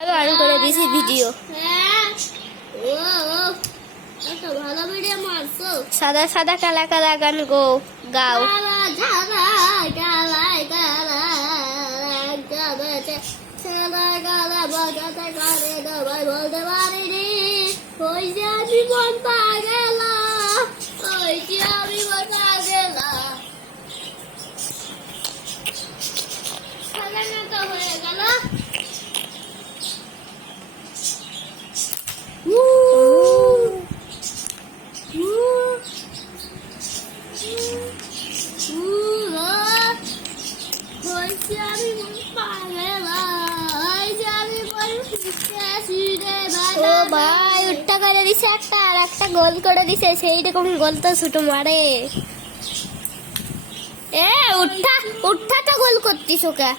আমি করে দিছি ভিডিও। ভালো ভিডিও মারছো। সাদা সাদা কালা কালা গান গাও। বলতে পারিনি ওই যে আমি মন পা গেলাম, ওই যে আমি মন পা গেলাম, খেলানো তো হয়ে গেল। ও ভাই উঠটা করে দিছে একটা, আর একটা গোল করে দিছে, সেই রকম গোল তো ছুটো মারে। এ উঠটা উঠটা তো গোল করতিস ওকে।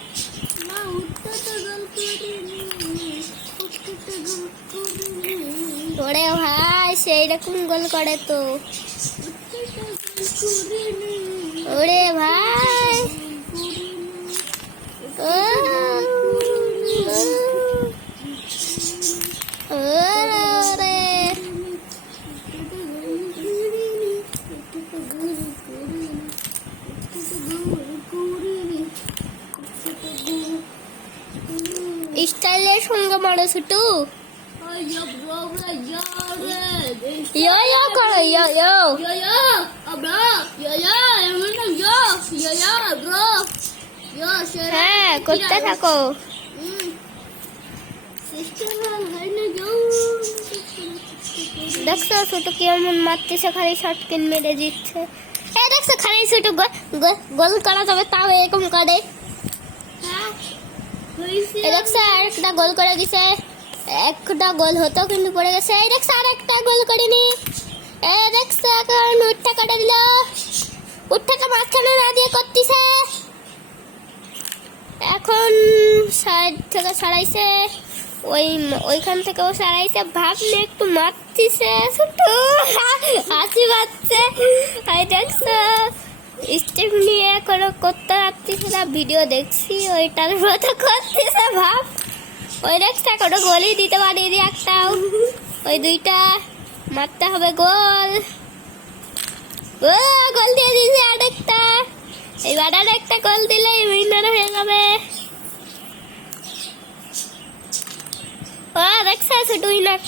ওরে ভাই সেই রকম গোল করে তো। ওরে ভাই স্টাইলের সঙ্গে মারো ছুটু। ইয়ো ইয়ো করো, ইয়ো ইয়ো। হ্যাঁ করতে থাকো। দেখছো ছোটো কেমন মারতেছে, খালি শর্ট কিন মেরে দিচ্ছে। দেখছো খালি ছোটো গোল করা যাবে, তাও এরকম করে। দেখছো আর একটা গোল করে দিছে, একটা গোল হতো কিন্তু পড়ে গেছে। দেখছো আর একটা গোল করিনি। দেখছো এখন উঠটা কাটা দিল, উঠটাকে মাঝখানে না দিয়ে করতেছে। এখন সাইড থেকে ছাড়াইছে, ওইখান থেকেও ছাড়াইছে, ভাবলে একটু মারতিছে ছোটো, হাসি পাচ্ছে। দেখছো স্টেপ নিয়ে কোনো করতে পারতিছে না, ভিডিও দেখছি ওইটার মতো করতেছে ভাব। ওই দেখছে কোনো গোলই দিতে পারিনি একটাও, ওই দুইটা মারতে হবে গোল। গোল দিয়ে দিয়েছে আরেকটা, এবার আরেকটা গোল দিলে উইনার হয়ে যাবে। দেখছে ছোট উইনার।